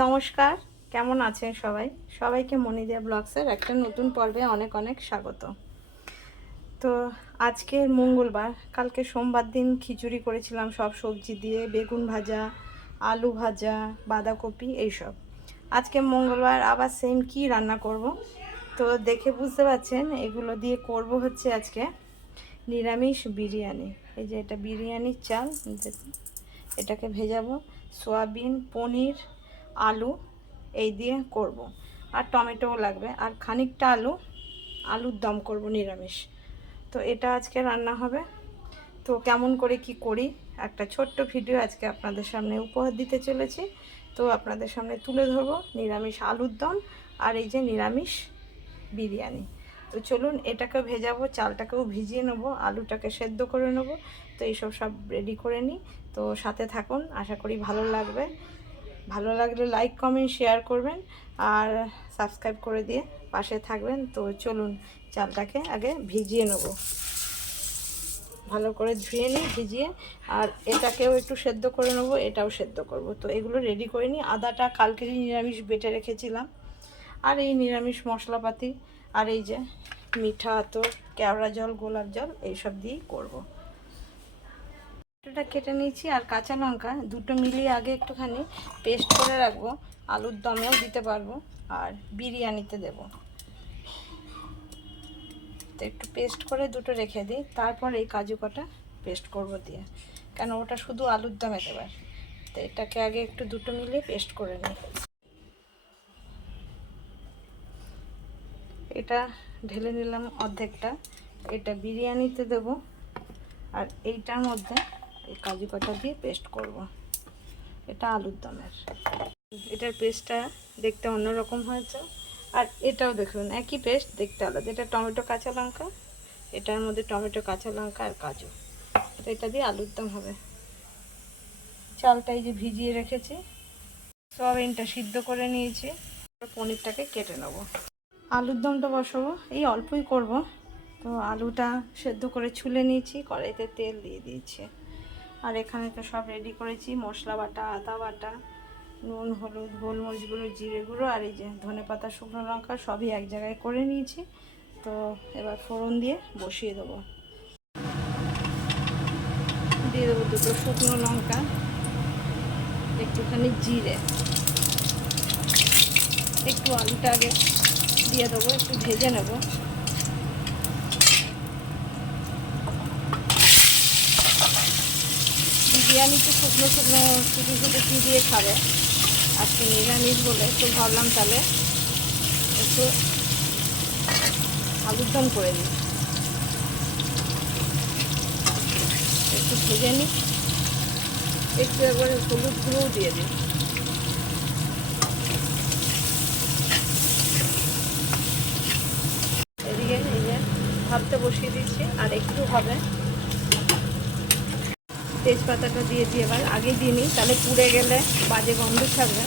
নমস্কার, কেমন আছেন সবাই? সবাইকে মনিদিয়া ব্লগসের একটা নতুন পর্বে অনেক অনেক স্বাগত। তো আজকে মঙ্গলবার, কালকে সোমবার দিন খিচুড়ি করেছিলাম, সব সবজি দিয়ে, বেগুন ভাজা, আলু ভাজা, বাঁধাকপি, এইসব। আজকে মঙ্গলবার আবার সেম কি রান্না করব? তো দেখে বুঝতে পারছেন, এগুলো দিয়ে করব হচ্ছে আজকে নিরামিষ বিরিয়ানি। এই যে এটা বিরিয়ানির চাল এটাকে ভেজাবো, সয়াবিন, পনির আলু এই দিয়ে করব। আর টমেটোও লাগবে। আর খানিকটা আলু, আলুর দম করব নিরামিষ। তো এটা আজকে রান্না হবে। তো কেমন করে কি করি, একটা ছোট্ট ভিডিও আজকে আপনাদের সামনে উপহার দিতে চলেছি। তো আপনাদের সামনে তুলে ধরবো নিরামিষ আলুর দম আর এই যে নিরামিষ বিরিয়ানি। তো চলুন এটাকে ভেজাবো, চালটাকেও ভিজিয়ে নেব, আলুটাকে সেদ্ধ করে নেব। তো এইসব সব রেডি করে নিই। তো সাথে থাকুন, আশা করি ভালো লাগবে। ভালো লাগলে লাইক কমেন্ট শেয়ার করবেন আর সাবস্ক্রাইব করে দিয়ে পাশে থাকবেন। তো চলুন চালটাকে আগে ভিজিয়ে নেব। ভালো করে ধুয়ে নিই ভিজিয়ে আর এটাকেও একটু সেদ্ধ করে নেব, এটাও সেদ্ধ করব। তো এগুলো রেডি করে নিই আদাটা কালকেরই নিরামিষ বেটে রেখেছিলাম। আর এই নিরামিষ মশলাপাতি আর এই যে মিঠা আতর, কেওড়া জল, গোলাপ জল, এইসব দিয়েই করব। এটা কেটে নিয়েছি আর কাঁচা লঙ্কা দুটো মিলিয়ে আগে একটুখানি পেস্ট করে রাখব। আলুর দমেও দিতে পারব আর বিরিয়ানিতে দেব। তো একটু পেস্ট করে দুটো রেখে দিই, তারপর এই কাজু কটা পেস্ট করব দিয়ে। কেন ওটা শুধু আলুর দমে দেবার। তো এটাকে আগে একটু দুটো মিলিয়ে পেস্ট করে নিই। এটা ঢেলে নিলাম অর্ধেকটা। এটা বিরিয়ানিতে দেব। আর এইটার মধ্যে এই কাজু কটা দিয়ে পেস্ট করব। এটা আলুর দমের। এটার পেস্টটা দেখতে অন্যরকম হয়েছে। আর এটাও দেখুন, একই পেস্ট দেখতে আলাদা। এটা টমেটো কাঁচা লঙ্কা, এটার মধ্যে টমেটো কাঁচা লঙ্কা আর কাজু। তো এটা দিয়ে আলুর দম হবে। চালটা এই যে ভিজিয়ে রেখেছি। সয়াবিনটা সিদ্ধ করে নিয়েছি। পনিরটাকে কেটে নেব। আলুর দমটা বসাবো। এই অল্পই করব। তো আলুটা সেদ্ধ করে ছুলে নিয়েছি। কড়াইতে তেল দিয়ে দিয়েছি। আর এখানে তো সব রেডি করেছি, মশলা বাটা, আদা বাটা, নুন, হলুদ, গোলমরিচ গুঁড়ো, জিরে গুঁড়ো আর এই যে ধনে পাতা, শুকনো লঙ্কা সবই এক জায়গায় করে নিয়েছি। তো এবার ফোড়ন দিয়ে বসিয়ে দেবো। দিয়ে দেবো দুটো শুকনো লঙ্কা, একটুখানি জিরে। একটু আলুটা আগে দিয়ে দেবো, একটু ভেজে নেব। বিরিয়ানি তো শুকনো শুকনো শুধু শুধু কী দিয়ে খাবে? আজকে নিরামিষ বলে, তো ভাবলাম তাহলে একটু আলুর দম করে দিই একটু ভেজে নিই। একটু একবারে হলুদ গুঁড়োও দিয়ে দিই। এদিকে এই যে ভাবতে বসিয়ে দিচ্ছি, আর একটু হবে তেজপাতাটা দিয়ে দিয়ে এবার, আগে দিয়ে নিই, তাহলে পুড়ে গেলে বাজে গন্ধ থাকবে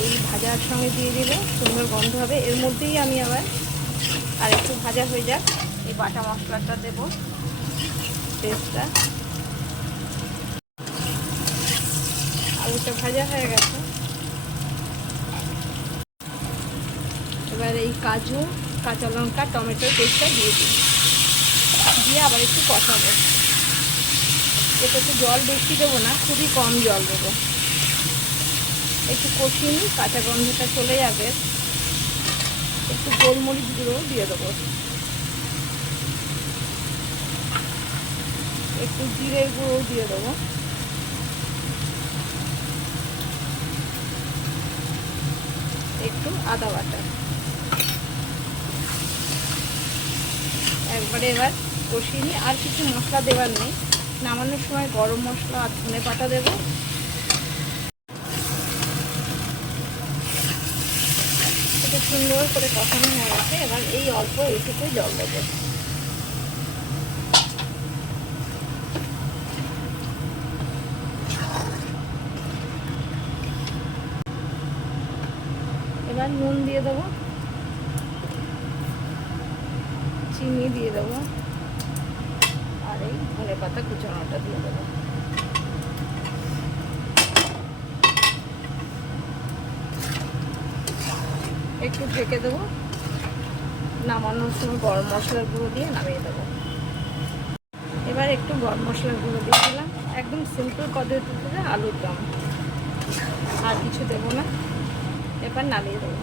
এই ভাজার সঙ্গে দিয়ে দিলে সুন্দর গন্ধ হবে। এর মধ্যেই আমি আবার আর একটু ভাজা হয়ে যাক। এই বাটা মশলাটা দেব, পেস্টটা। আলুটা ভাজা হয়ে গেছে। এবার এই কাজু, কাঁচা লঙ্কা, টমেটোর পেস্টটা দিয়ে দিই। দিয়ে আবার একটু কষাবো। এটাতে জল বেশি দেবো না, খুবই কম জল দেবো। একটু নিই, কাঁচা গন্ধটা চলে যাবে। একটু গোলমরিচ গুঁড়ো দিয়ে দেবো। একটু জিরের গুঁড়ো দিয়ে দেবো। একটু আদা বাটা। একবারে এবার কষিয়ে নিই, আর কিছু মশলা দেওয়ার নেই। নামানোর সময় গরম মশলা আর ধনে পাতা দেবো। এটা সুন্দর করে কষানো হয়ে গেছে, এবার এই অল্প এইটুকু জল দেবো। এবার নুন দিয়ে দেবো। চিনি দিয়ে দেবো। ধনে পাতা কুচানোটা দিয়ে দেবো। একটু ঢেকে দেবো। নামানোর সময় গরম মশলার গুঁড়ো দিয়ে নামিয়ে দেবো। এবার একটু গরম মশলার গুঁড়ো দিয়ে দিলাম। একদম সিম্পল পদ্ধতিতে আলুর দম। আর কিছু দেবো না। এবার নামিয়ে দেবো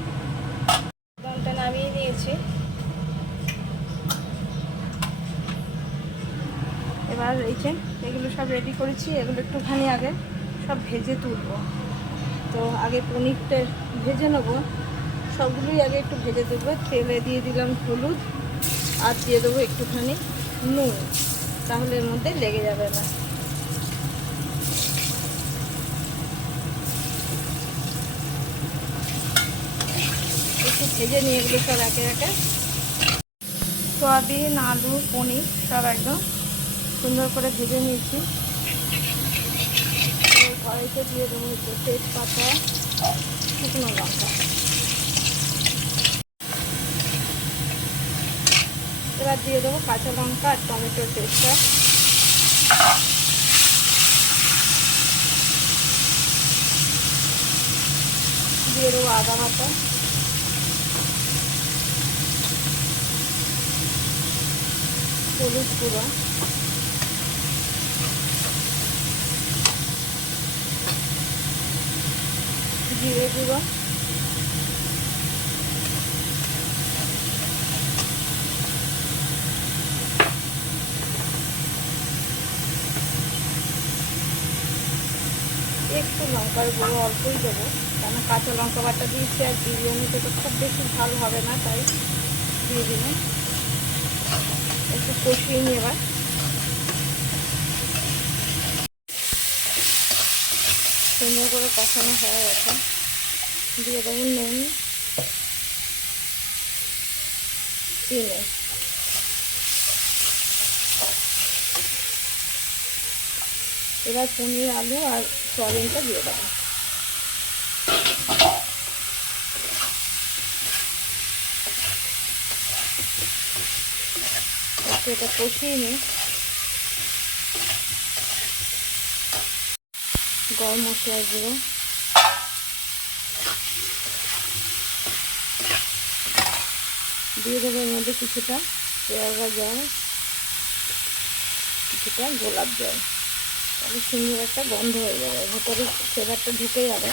দমটা নামিয়ে নিয়েছি এবার এই যে, এগুলো সব রেডি করেছি। এগুলো একটুখানি আগে সব ভেজে তুলবো। তো আগে পনিরটা ভেজে নেব। সবগুলোই আগে একটু ভেজে দেবো তেলে দিয়ে দিলাম হলুদ আর দিয়ে দেবো একটুখানি নুন। তাহলে এর মধ্যে লেগে যাবে না একটু ভেজে নিয়ে এগুলো সব একে একে। সয়াবিন, আলু, পনির সব একদম সুন্দর করে ভেজে নিয়েছি। কড়াইতে দিয়ে দেবো হচ্ছে তেজপাতা, শুকনো লঙ্কা। এবার দিয়ে দেবো কাঁচা লঙ্কা আর টমেটোর পেস্টটা। দিয়ে দেবো আদা বাটা। হলুদ গুঁড়ো। জিরে গুঁড়ো একটু লঙ্কার গুঁড়ো অল্পই দেবো কারণ কাঁচা লঙ্কা বাটা দিয়েছি আর বিরিয়ানিতে তো খুব বেশি ভালো হবে না, তাই দিয়ে দিলাম। একটু কষিয়ে নিয়ে এবার। সুন্দর করে কষানো হয়ে গেছে। দিয়ে দেবো নুন। চিনি এবার পনির, আলু আর সয়াবিনটা দিয়ে দেবো। এটা কষিয়ে নিই। গরম মশলার গুঁড়ো। দিয়ে দেবো এর মধ্যে কিছুটা পেয়ারা জল, কিছুটা গোলাপ জল। তাহলে সুন্দর একটা গন্ধ হয়ে যাবে। ভেতরে ফ্লেভারটা ঢুকে যাবে।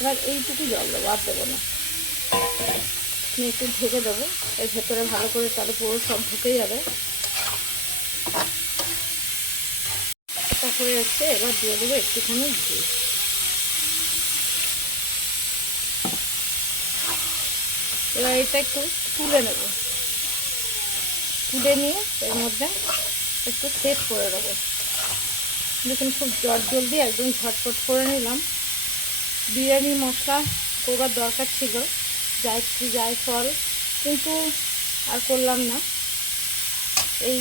এবার এইটুকু জল দেবো, আর দেবো না। একটু ঢেকে দেবো। এর ভেতরে ভালো করে তাহলে পুরো সব ঢুকে যাবে। হয়ে যাচ্ছে এবার দিয়ে দেবো একটুখানি ঘি। এবার এটা একটু তুলে নেব। তুলে নিয়ে এর মধ্যে একটু সেট করে দেবো। দেখুন, খুব জট জলদি একদম ঝটপট করে নিলাম। বিরিয়ানি, মশলা করবার দরকার ছিল জায়ফল, কিন্তু আর করলাম না। এই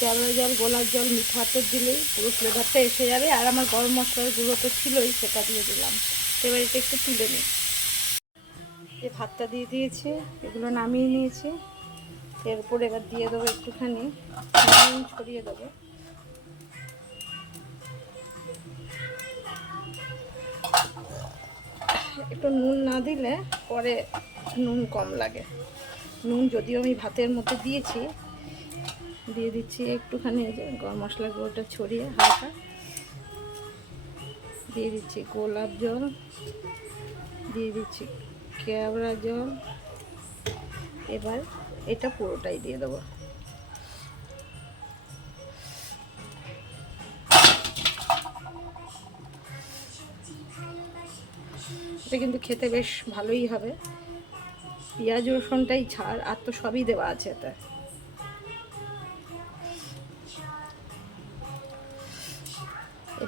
কেওড়া জল, গোলাপ জল, মিঠা মিঠাতে দিলেই পুরো ফ্লেভারটা এসে যাবে। আর আমার গরম মশলার গুঁড়ো তো ছিলই, সেটা দিয়ে দিলাম। এবার এটা একটু তুলে নিই। যে ভাতটা দিয়ে দিয়েছি, এগুলো নামিয়ে নিয়েছি। এর উপর এবার দিয়ে দেবো একটুখানি ছড়িয়ে দেবো। একটু নুন না দিলে পরে নুন কম লাগে। নুন যদিও আমি ভাতের মধ্যে দিয়েছি দিয়ে দিচ্ছি একটুখানি গরম মশলা গুঁড়োটা ছড়িয়ে হালকা। দিয়ে দিচ্ছি গোলাপ জল, দিয়ে দিচ্ছি কেওড়া জল। এবার এটা পুরোটাই দিয়ে দেবো। এটা কিন্তু খেতে বেশ ভালোই হবে। পেঁয়াজ রসুনটাই ছাড়, আর তো সবই দেওয়া আছে এতে।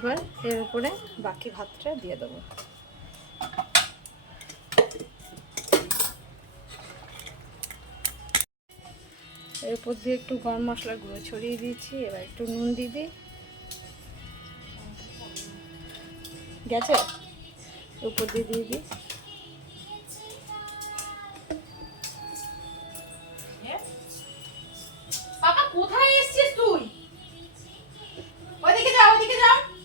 এবার এর উপরে বাকি ভাতটা দিয়ে দেবো। এর উপর দিয়ে একটু গরম মশলা গুঁড়ো ছড়িয়ে দিয়েছি, এবার একটু নুন দিয়ে দিই। গেছে? উপর দিয়ে দিয়ে দিই।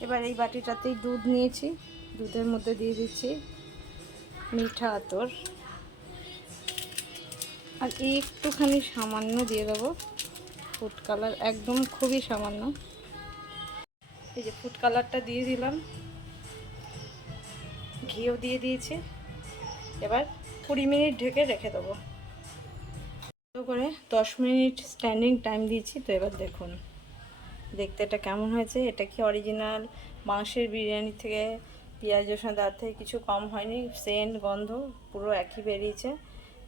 এবার এই বাটিটাতেই দুধ নিয়েছি। দুধের মধ্যে দিয়ে দিচ্ছি মিঠা আতর। আর একটুখানি সামান্য দিয়ে দেবো। ফুড কালার একদম খুবই সামান্য। এই যে ফুড কালারটা দিয়ে দিলাম। ঘিও দিয়ে দিয়েছি। এবার কুড়ি মিনিট ঢেকে রেখে দেবো। করে দশ মিনিট স্ট্যান্ডিং টাইম দিয়েছি। তো এবার দেখুন। দেখতে এটা কেমন হয়েছে? এটা কি অরিজিনাল মাংসের বিরিয়ানি থেকে পেঁয়াজ, রসুন তার থেকে কিছু কম হয়নি? সেন্ট, গন্ধ, পুরো একই বেরিয়েছে।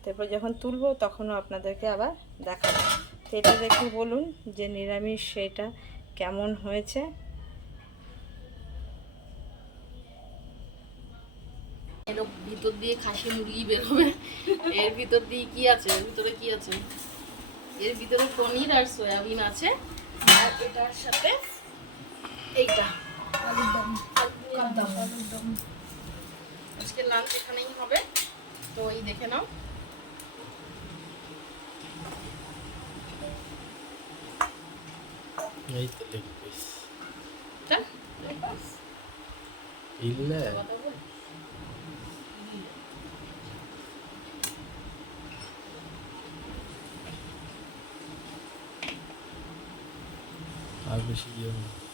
তারপর যখন তুলবো তখনও আপনাদেরকে আবার দেখাবো। তো এটা দেখে বলুন যে নিরামিষ সেটা কেমন হয়েছে। এর ভিতর দিয়ে খাসি মুরগি বেরোবে। এর ভিতর দিয়ে কি আছে? এর ভিতরে কি আছে? এর ভিতরে পনির আর সয়াবিন আছে। আর এটার সাথে এইটা। আলুর দম আলুর দম আজকে লাঞ্চ এখানেই হবে। তো এই দেখে নাও। এই তো লেগ পিস তা লেগ পিস ইল্লা আর বেশি দিও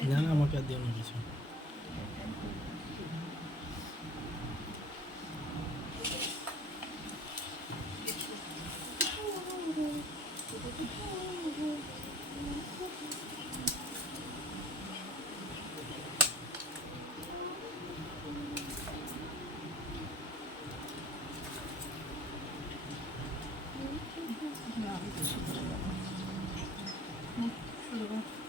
না না না আমাকে আর দিও না কিছু আমার লাগবে